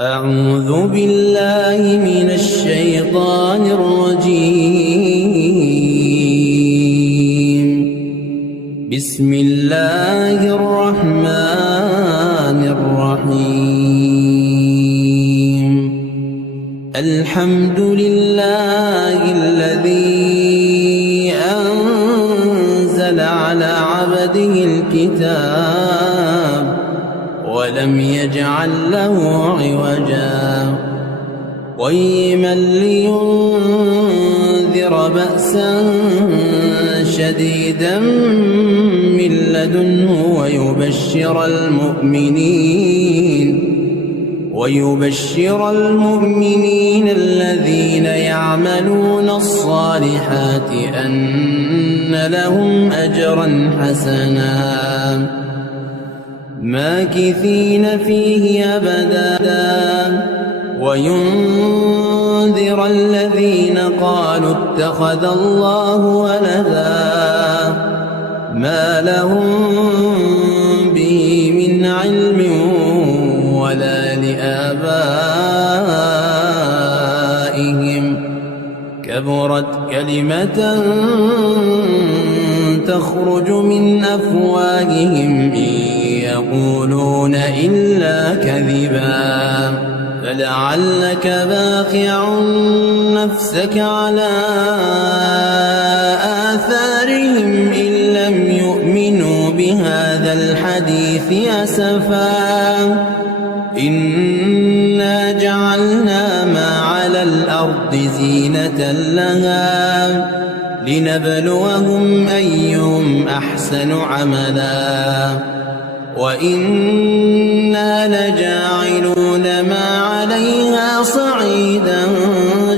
أعوذ بالله من الشيطان الرجيم. بسم الله الرحمن الرحيم. الحمد لله الذي أنزل على عبده الكتاب ولم يجعل له عوجا قيما لينذر بأسا شديدا من لدنه ويبشر المؤمنين الذين يعملون الصالحات أن لهم أجرا حسنا ماكثين فيه أبدا وينذر الذين قالوا اتخذ الله ولدا ما لهم به من علم ولا لآبائهم كبرت كلمة تخرج من أفواههم يقولون إلا كذبا فلعلك باخع نفسك على آثارهم إن لم يؤمنوا بهذا الحديث أسفا إنا جعلنا ما على الأرض زينة لها لنبلوهم أيهم أحسن عملا وإنا لجاعلون ما عليها صعيدا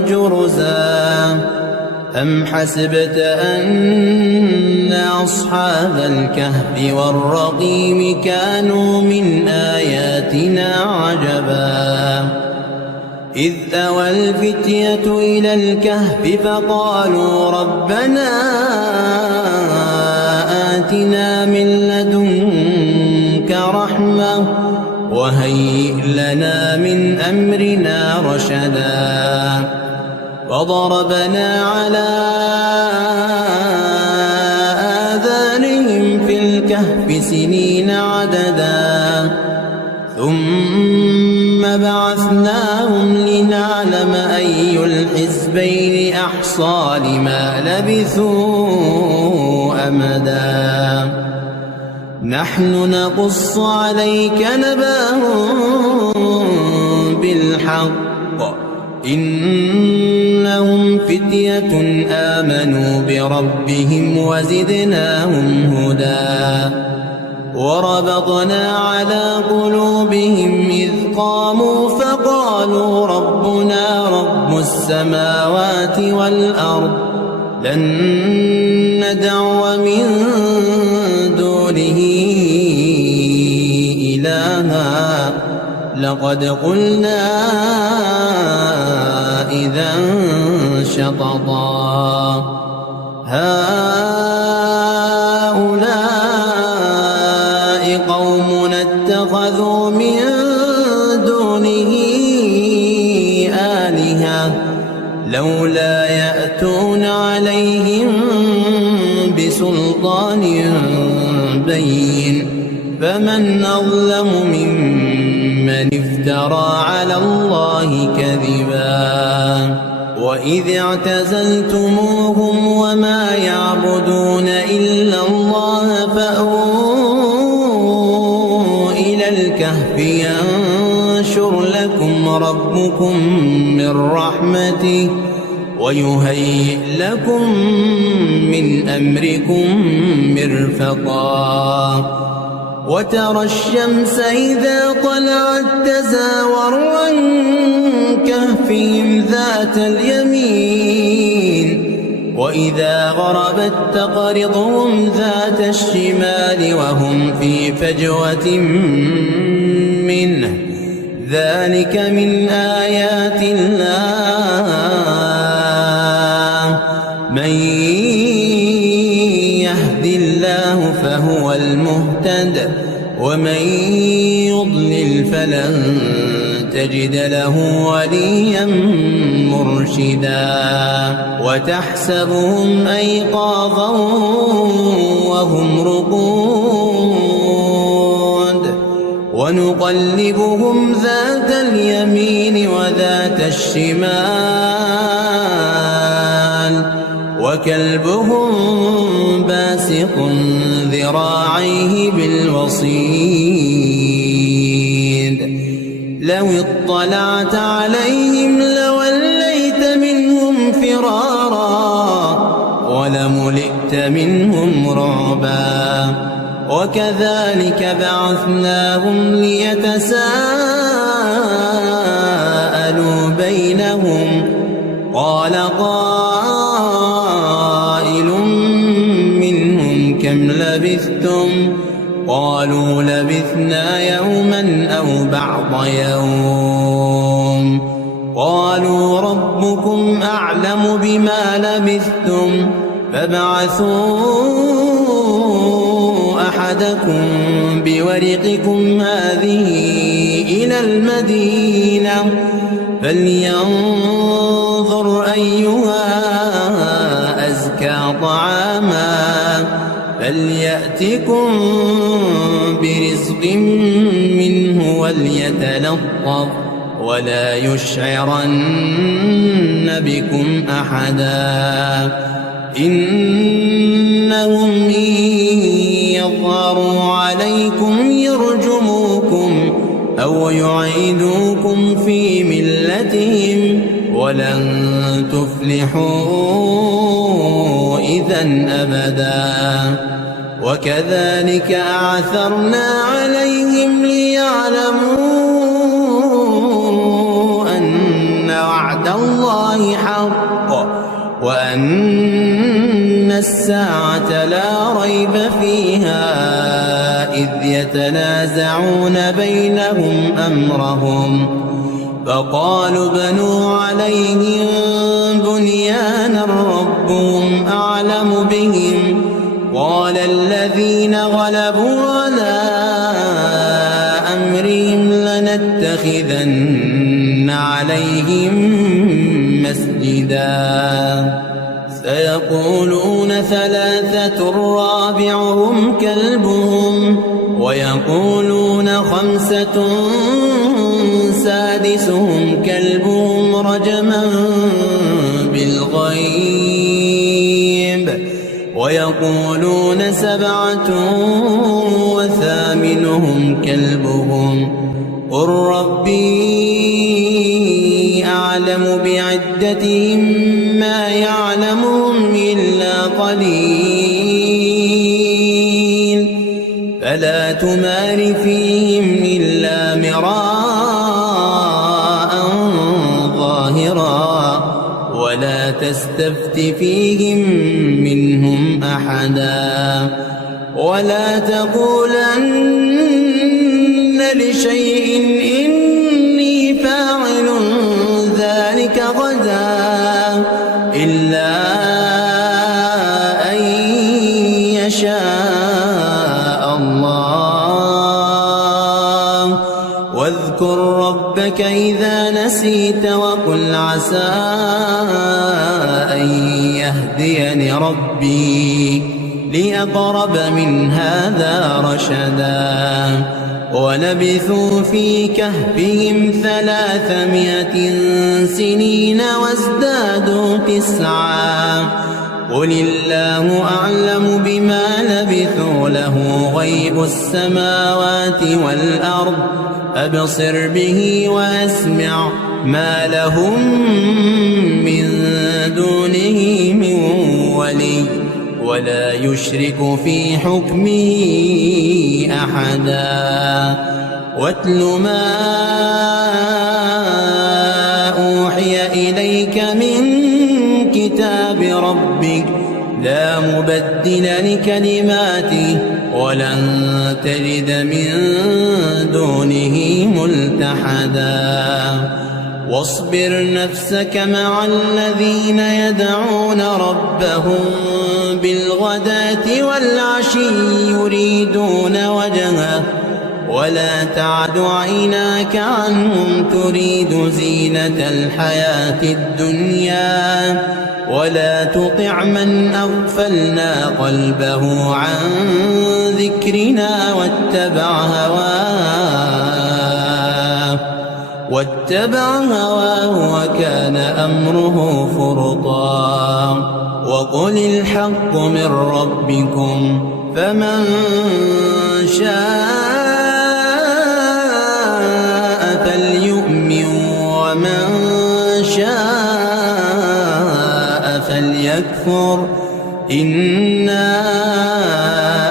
جرزا أم حسبت أن أصحاب الكهف والرقيم كانوا من آياتنا عجبا إذ أوى الفتية إلى الكهف فقالوا ربنا آتنا من لدنك رحمة وهيئ لنا من أمرنا رشدا وضربنا على آذانهم في الكهف سنين عددا ثم بعثناهم لنعلم أي الحزبين أحصى لما لبثوا أمدا نحن نقص عليك نبأهم بالحق إنهم فتية آمنوا بربهم وزدناهم هدى وربطنا على قلوبهم إذ قاموا فقالوا ربنا رب السماوات والأرض لن ندعو من دونه إلها لقد قلنا إذا شططا هؤلاء قومنا اتخذوا من دونه آلهة لولا يأتون عليهم بسلطان بين فمن أظلم ممن افترى على الله كذبا وإذ اعتزلتموهم وما يعبدون إلا الله فأووا إلى الكهف ينشر لكم ربكم من رحمته ويهيئ لكم من أمركم مرفقا وترى الشمس إذا طلعت تزاور عن كهفهم ذات اليمين وإذا غربت تقرضهم ذات الشمال وهم في فجوة منه ذلك من آيات الله من يهد الله فهو المهتد ومن يضلل فلن تجد له وليا مرشدا وتحسبهم أيقاظا وهم رقود ونقلبهم ذات اليمين وذات الشمال وكلبهم باسق ذراعيه بالوصيد لو اطلعت عليهم لوليت منهم فرارا ولملئت منهم رعبا وكذلك بعثناهم ليتساءلوا بينهم قال قائل منهم كم لبثتم قالوا لبثنا يوما أو بعض يوم قالوا ربكم أعلم بما لبثتم فابعثوا أحدكم بورقكم هذه إلى المدينة فلينظر أيها أزكى طعاما فليأتكم برزق منه وليتلطف ولا يشعرن بكم أحدا إنهم إن يظهروا عليكم يرجموكم أو يعيدوكم في ملتهم ولن تفلحوا إذا أبدا وكذلك أعثرنا عليهم ليعلموا أن وعد الله حق وأن الساعة لا ريب فيها إذ يتنازعون بينهم أمرهم فقالوا بنوا عليهم بنيانا ربهم أعلم بهم قال الذين غلبوا على أمرهم لنتخذن عليهم مسجدا سيقولون ثلاثة رابعهم كلبهم ويقولون خمسة سادسهم كلبهم رجما بالغيب ويقولون سبعة وثامنهم كلبهم قل ربي أعلم بعدتهم ما يعلمهم إلا قليل فلا تمار فيهم إلا مراء ظاهرا ولا تستفت فيهم منهم أحدا ولا تقولن لشيء إني فاعل ذلك غدا إلا أن يشاء الله واذكر ربك إذا نسيت وقل عسى أن يهديني ربي لأقرب من هذا رشدا ولبثوا في كهفهم 300 سنين وازدادوا 9 قل الله أعلم بما لبثوا له غيب السماوات والأرض أبصر به وأسمع ما لهم من دونه من ولي ولا يشرك في حكمه أحدا واتل ما أوحي إليك من كتاب ربك لا مبدل لكلماته ولن تجد من دونه ملتحدا واصبر نفسك مع الذين يدعون ربهم بالغداة والعشي يريدون وجهه ولا تعد عيناك عنهم تريد زينة الحياة الدنيا ولا تطع من أغفلنا قلبه عن ذكرنا واتبع هواه وكان أمره فرطا وقل الحق من ربكم فمن شاء فليؤمن ومن شاء فليكفر إنا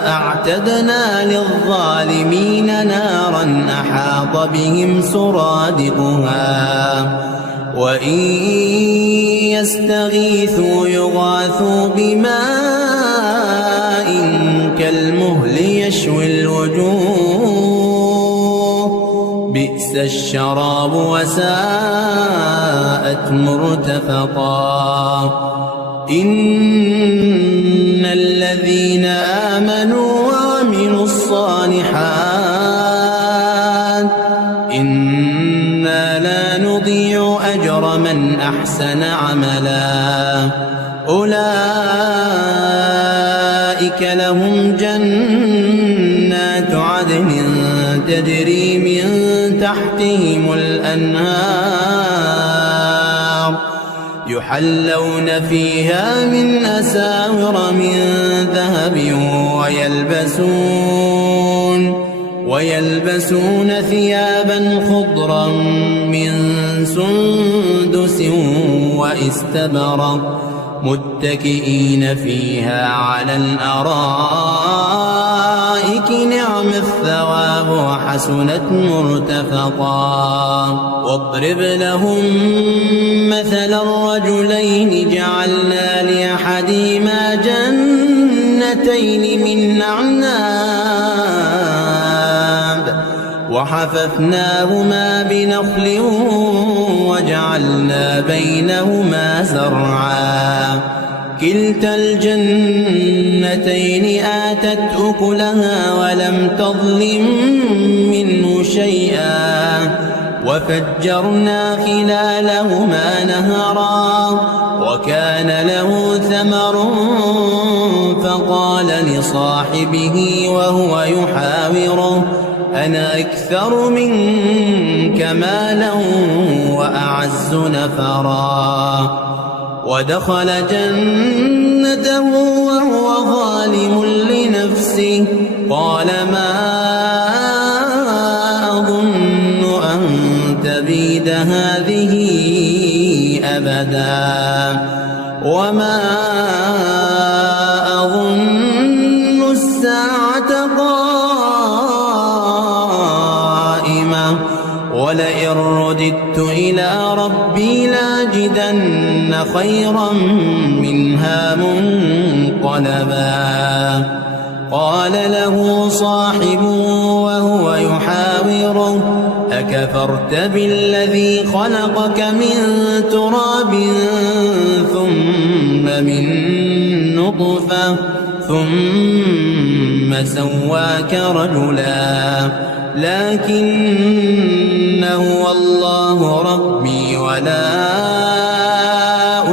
أعتدنا للظالمين نارا أحاط بهم سرادقها وإن يستغيثوا يغاثوا بماء كالمهل يشوي الوجوه بئس الشراب وساءت مرتفقا إن الذين آمنوا وعملوا الصالحات إنا لا نضيع أجر من أحسن عملا أولئك لهم جنات عدن تجري من تحتهم الأنهار يحلون فيها من أساور من ذهب ويلبسون ثيابا خضرا من سندس واستبرق متكئين فيها على الأرائك نعم الثواب وحسنت مرتفقا واضرب لهم مثل الرجلين جعلنا لأحدهما جنتين من أعناب وحففناهما بنخل وجعلنا بينهما زرعا كلتا الجنتين آتت أكلها ولم تظلم منه شيئا وفجرنا خلالهما نهرا وكان له ثمر فقال لصاحبه وهو يحاوره أنا أكثر منك مالا وأعز نفرا ودخل جنته وهو ظالم لنفسه قال ما أظن أن تبيد هذه أبدا وما أظن الساعة قائمة ولئن رددت إلى ربي لاجدن خيرا منها منقلبا قال له صاحبه وهو يحاوره أكفرت بالذي خلقك من تراب ثم من نطفة ثم سواك رجلا لكن هو الله ربي ولا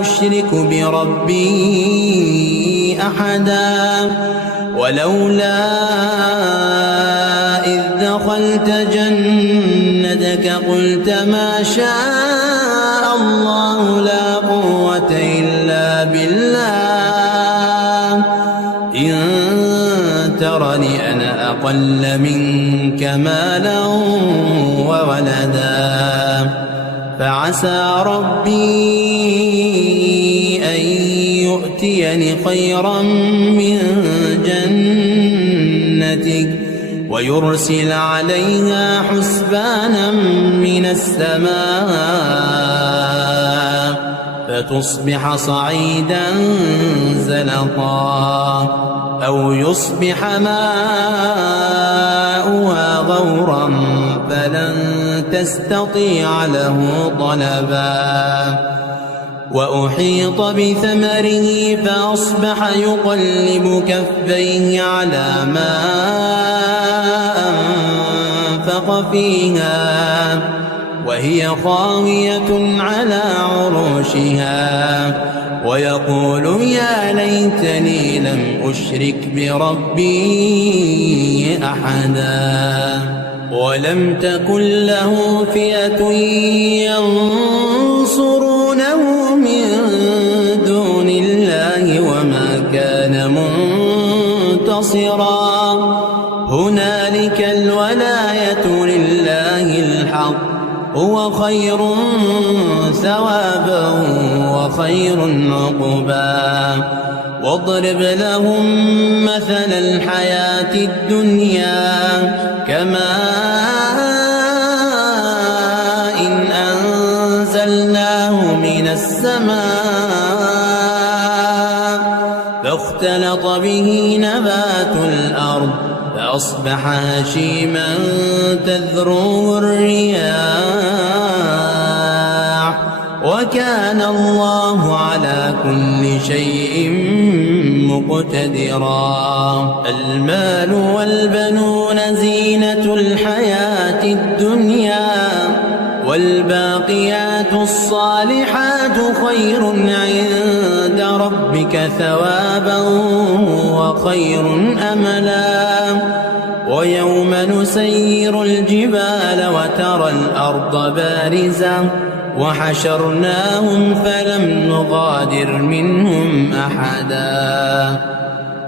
أشرك بربي أحدا ولولا إذ دخلت جنتك قلت ما شاء الله لا قوة إلا بالله إن ترني أنا أقل منك مالا وولدا فعسى ربي أن يؤتيني خيرا من جنتك ويرسل عليها حسبانا من السماء فتصبح صعيدا زلقا أو يصبح ماؤها غورا فلن تستطيع له طلبا وأحيط بثمره فأصبح يقلب كفيه على ما ففسق فيها وهي خاوية على عروشها ويقول يا ليتني لم أشرك بربي أحدا ولم تكن له فئة ينصرونه من دون الله وما كان منتصرا هنالك الولاية لله الحق هو خير ثوابا وخير عقبا واضرب لهم مثل الحياة الدنيا كماء إن أنزلناه من السماء فاختلط به نبات الأرض فأصبح هشيما تذروه الرياح وكان الله على كل شيء مقتدرا المال والبنون زينة الحياة الدنيا والباقيات الصالحات خير عند ربك ثوابا وخير أملا ويوم نسير الجبال وترى الأرض بارزة وحشرناهم فلم نغادر منهم أحدا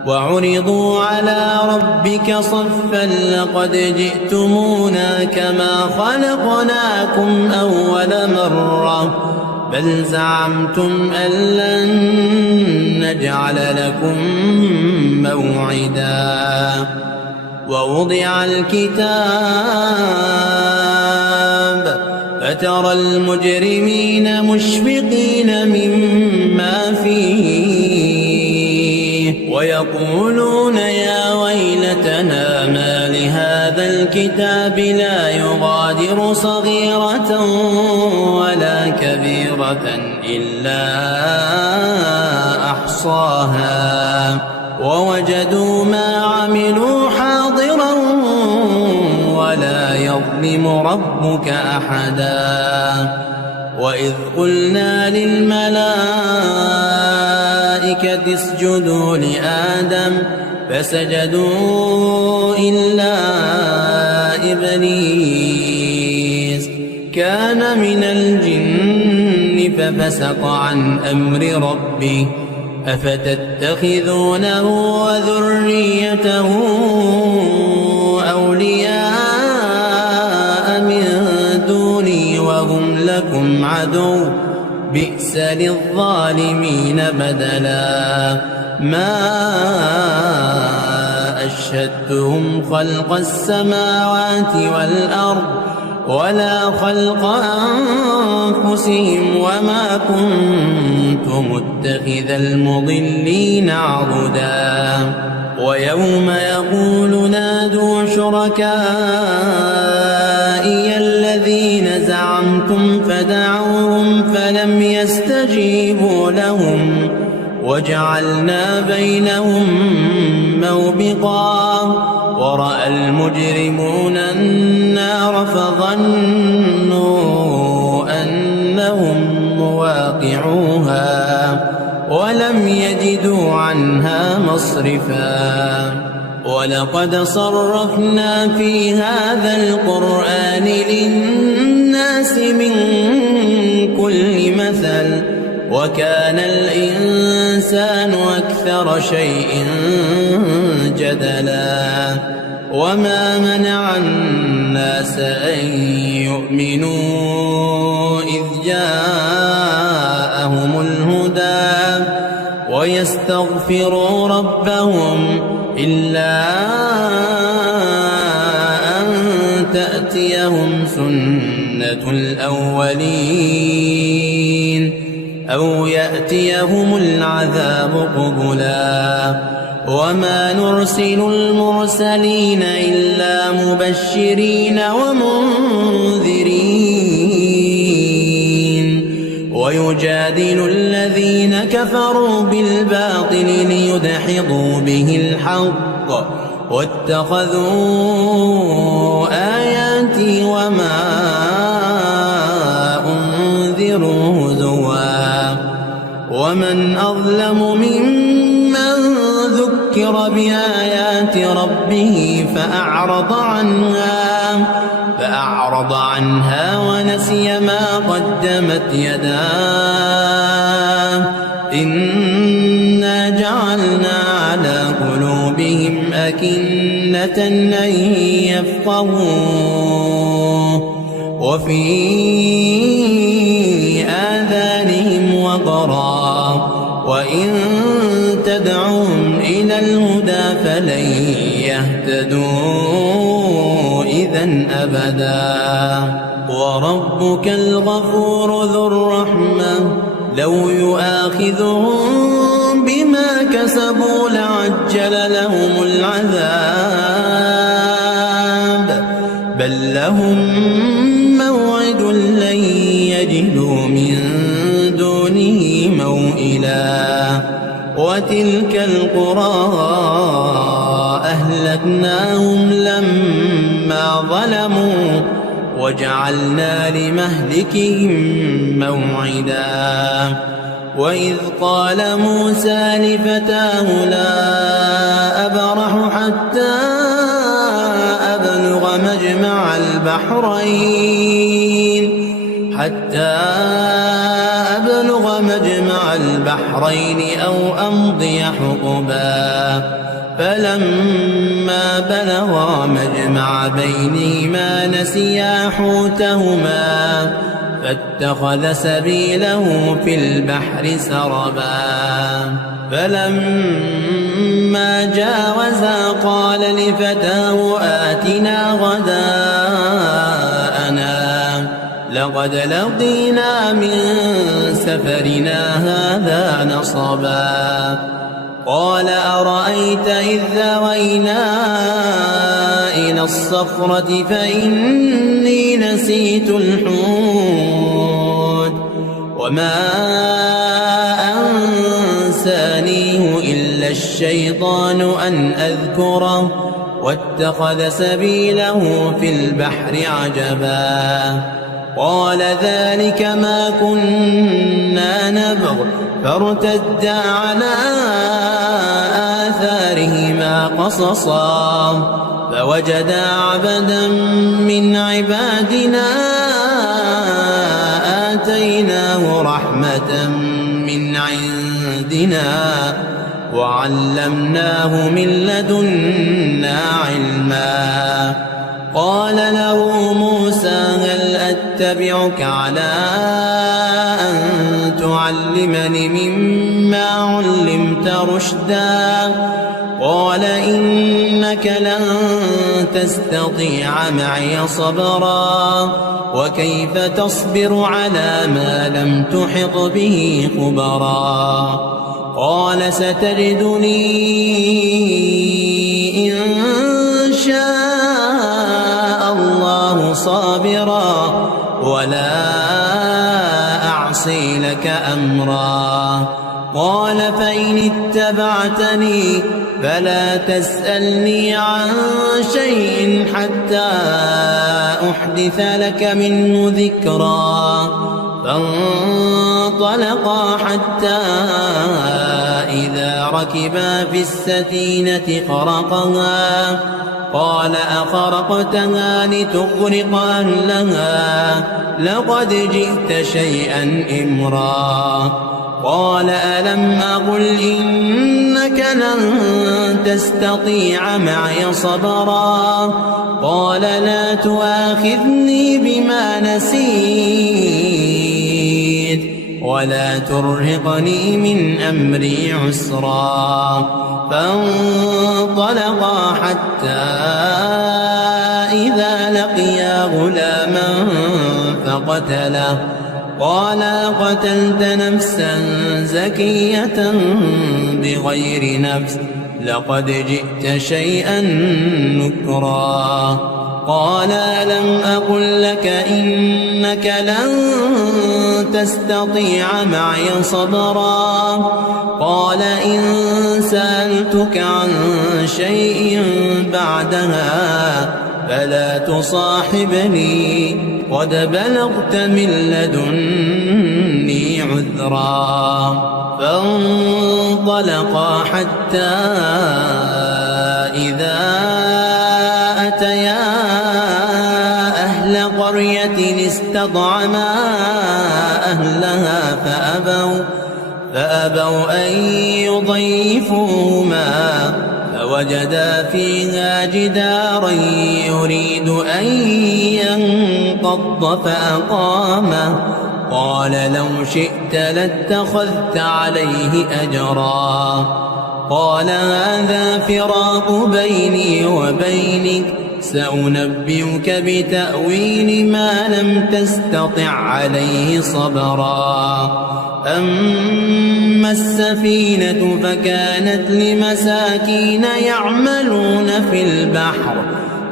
وعرضوا على ربك صفا لقد جئتمونا كما خلقناكم أول مرة بل زعمتم أن لن نجعل لكم موعدا ووضع الكتاب فترى المجرمين مشفقين مما فيه ويقولون يا ويلتنا ما لهذا الكتاب لا يغادر صغيرة ولا كبيرة إلا أحصاها ووجدوا ما عملوا حاضرا ولا يظلم ربك أحدا وإذ قلنا للملائكة اسجدوا لآدم فسجدوا إلا إبليس كان من الجن ففسق عن أمر ربه أفتتخذونه وذريته أولياء من دوني وهم لكم عدو بئس للظالمين بدلا ما أشهدتهم خلق السماوات والأرض ولا خلق أنفسهم وما كنت متخذ المضلين عضدا ويوم يقول نادوا شركائي الذين زعمتم فدعوهم فلم يستجيبوا لهم وجعلنا بينهم موبقا ورأى المجرمون النار فظنوا أنهم مواقعوها ولم يجدوا عنها مصرفا ولقد صرفنا في هذا القرآن للناس من كل مثل وكان الإنسان أكثر شيء جدلا وما منع الناس أن يؤمنوا إذ جاءهم الهدى ويستغفروا ربهم إلا أن تأتيهم سنة الأولين أو يأتيهم العذاب قبلا وما نرسل المرسلين إلا مبشرين ومنذرين ويجادل الذين كفروا بالباطل ليدحضوا به الحق واتخذوا آياتي آياتي وما أنذروا هزوا ومن أظلم ممن ذكر بآيات ربه فأعرض عنها ونسي ما قدمت يداه إنا جعلنا على قلوبهم أكنة أن يفقهوه وفي آذانهم وقرا وإن تدعوهم إلى الهدى فلن يهتدوا إذا أبدا وربك الغفور ذو الرحمة لو يؤاخذهم بما كسبوا لعجل لهم العذاب بل لهم موعد لن يجدوا من دونه موئلا وتلك القرى أهلكناهم لما ظلموا وجعلنا لمهلكهم موعدا وإذ قال موسى لفتاه لا أبرح حتى أبلغ مجمع البحرين أو أمضي حقبا فلما بلغا مجمع بينهما نسيا حوتهما فاتخذ سبيله في البحر سربا فلما جاوزا قال لفتاه آتنا غداءنا لقد لقينا من سفرنا هذا نصبا قال أرأيت إذ ذوينا إلى الصخرة فإني نسيت الحوت وما أنسانيه إلا الشيطان أن أذكره واتخذ سبيله في البحر عجبا قال ذلك ما كنا نبغ فارتدا على آثارهما قصصا فوجدا عبدا من عبادنا آتيناه رحمة من عندنا وعلمناه من لدنا علما قال له موسى هل أتبعك على أن تعلمني مما علمت رشدا قال إنك لن تستطيع معي صبرا وكيف تصبر على ما لم تحط به خبرا قال ستجدني إن شاء الله صابرا ولا أعصي لك أمرا قال فإن اتبعتني فلا تسألني عن شيء حتى أحدث لك منه ذكرا فانطلقا حتى إذا ركبا في السفينة خرقها قال أخرقتها لتغرق أهلها لقد جئت شيئا إمرا قال ألم أقل إنك لن تستطيع معي صبرا قال لا تؤاخذني بما نسيت ولا ترهقني من أمري عسرا فانطلقا حتى إذا لقيا غلاما فقتله قال قتلت نفسا زكية بغير نفس لقد جئت شيئا نكرا قال ألم أقل لك إنك لن تستطيع معي صبرا قال إن سألتك عن شيء بعدها فلا تصاحبني قد بلغت من لدني عذرا. فانطلقا حتى إذا أتيا أهل قرية استطعما أهلها فأبوا أن يضيفوهما فوجدا فيها جدارا يريد أن ينقض فأقامه. قال لو شئت لاتخذت عليه أجرا. قال هذا فراق بيني وبينك سأنبئك بتأويل ما لم تستطع عليه صبرا. أما السفينة فكانت لمساكين يعملون في البحر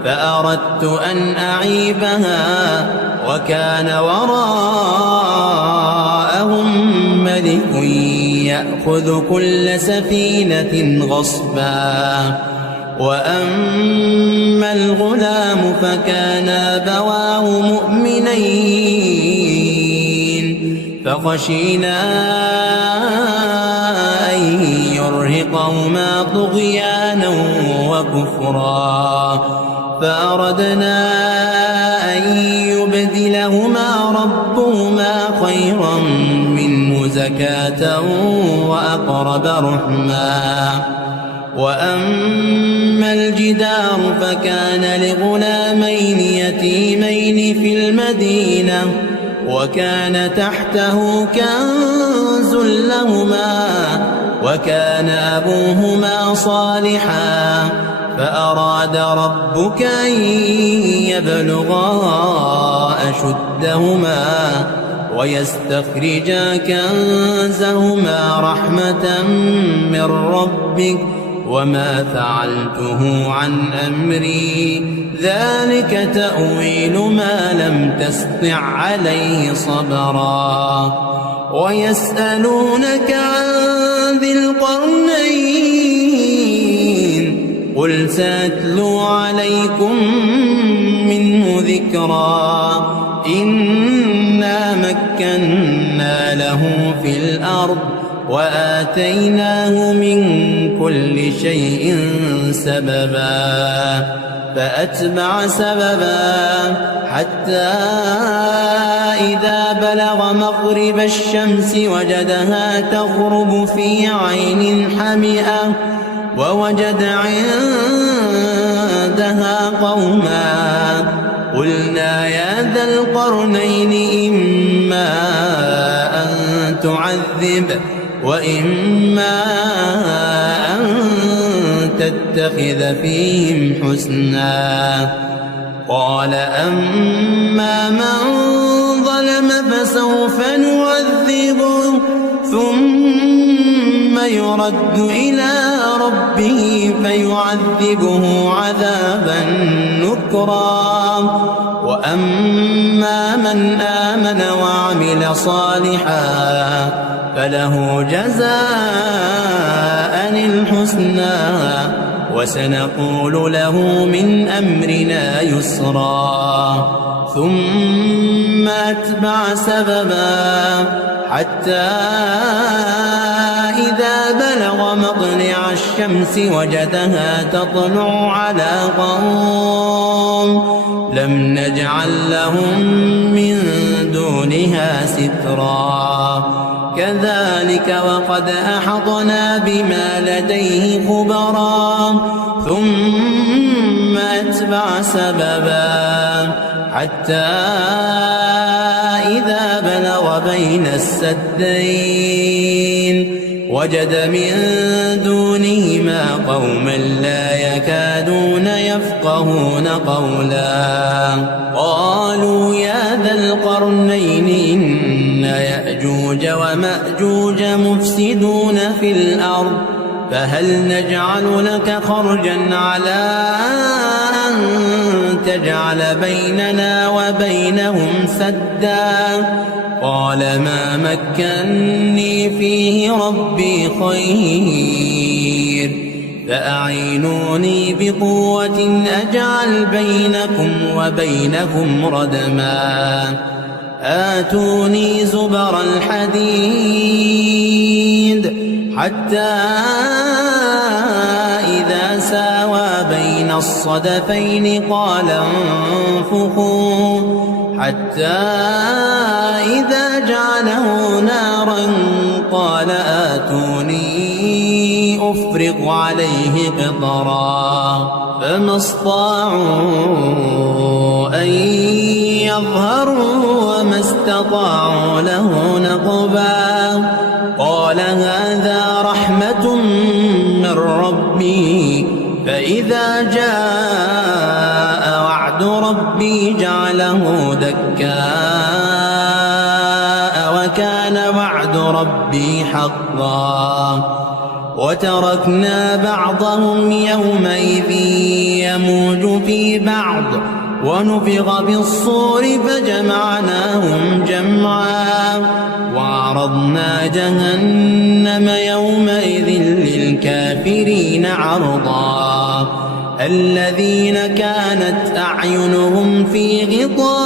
فأردت أن أعيبها وكان وراءهم ملك يأخذ كل سفينة غصبا. وأما الغلام فكان أبواه مؤمنين فخشينا أن يرهقهما طغيانا وكفرا فأردنا أن يبدلهما ربهما خيرا منه زكاة وأقرب رحما. وأما الجدار فكان لغلامين يتيمين في المدينة وكان تحته كنز لهما وكان أبوهما صالحا فأراد ربك أن يبلغا أشدهما ويستخرجا كنزهما رحمة من ربك وما فعلته عن أمري ذلك تأويل ما لم تسطع عليه صبرا. ويسألونك عن ذي القرنين قل سأتلو عليكم منه ذكرا. إنا مكنا له في الأرض وآتيناه من كل شيء سببا. فأتبع سببا حتى إذا بلغ مغرب الشمس وجدها تغرب في عين حمئة ووجد عندها قوما قلنا يا ذا القرنين إما أن تعذب وإما أن تتخذ فيهم حسنا. قال أما من ظلم فسوف نعذبه ثم يرد إلى ربه فيعذبه عذابا نكرا. وأما من آمن وعمل صالحا فله جزاء الحسنى وسنقول له من أمرنا يسرا. ثم أتبع سببا حتى إذا بلغ مطلع الشمس وجدها تطلع على قوم لم نجعل لهم من دونها سترا. كذلك وقد أحطنا بما لديه خبرا. ثم أتبع سببا حتى إذا بلغ بين السدين وجد من دونهما قوما لا يكادون يفقهون قولا. قالوا يا ذا القرنين إن يأجوج ومأجوج مفسدون في الأرض فهل نجعل لك خرجا على أن تجعل بيننا وبينهم سدا. قال ما مكنني فيه ربي خير فأعينوني بقوة أجعل بينكم وبينهم ردما آتوني زبر الحديد حتى إذا ساوى بين الصدفين قال انفخوا حتى إذا جعله نارا قال آتوني أفرغ عليه قطرا فما استطاعوا أن يظهروا وما استطاعوا له نقبا قال هذا رحمة من ربي فإذا جاء وعد ربي جعله دكاء وكان وعد ربي حقا وتركنا بعضهم يومئذ يموج في بعض ونفخ بالصور فجمعناهم جمعا وعرضنا جهنم يومئذ للكافرين عرضا الذين كانت أعينهم في غطاء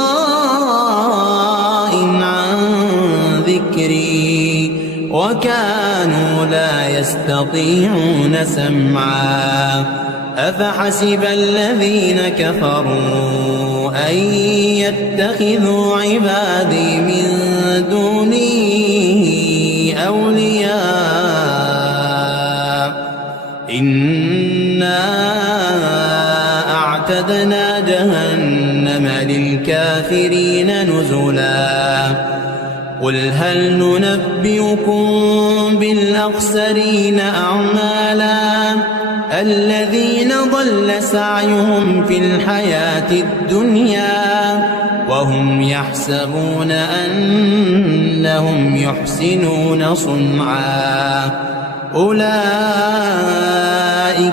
عن ذكري وكانوا لا يستطيعون سمعا أفحسب الذين كفروا أن يتخذوا عبادي من دوني أولياء إنا أعتدنا جهنم للكافرين نزلا قل هل ننبئكم بالأخسرين أعمالا الذين ضل سعيهم في الحياة الدنيا وهم يحسبون أنهم يحسنون صنعا أولئك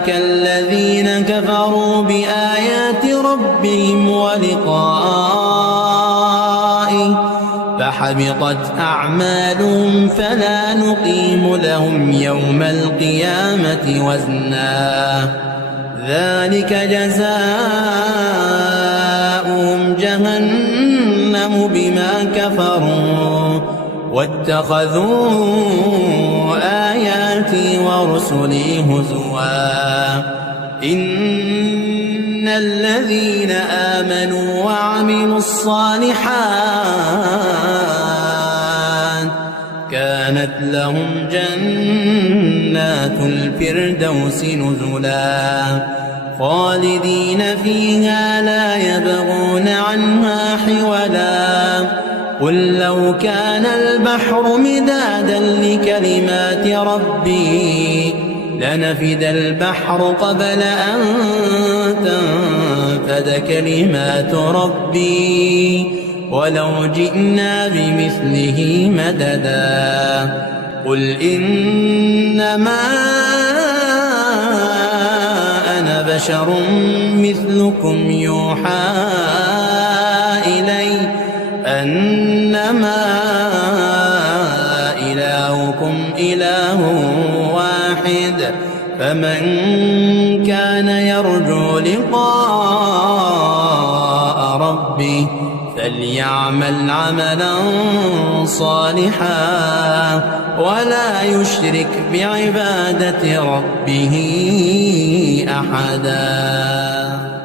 الذين كفروا بآيات ربهم ولقائه فحبطت أعمالهم فلا نقيم لهم يوم القيامة وزنا ذلك جزاؤهم جهنم بما كفروا واتخذوا آياتي ورسلي هزوا إن الذين آمنوا وعملوا الصالحات كانت لهم جنات الفردوس نزلا خالدين فيها لا يبغون عنها حولا قل لو كان البحر مدادا لكلمات ربي لنفد البحر قبل أن تنفد كلمات ربي ولو جئنا بمثله مددا قل إنما أنا بشر مثلكم يوحى إلي أنما إلهكم إله واحد فمن كان يرجو لقاء ربه فليعمل عملا صالحا ولا يشرك بعبادة ربه أحدا.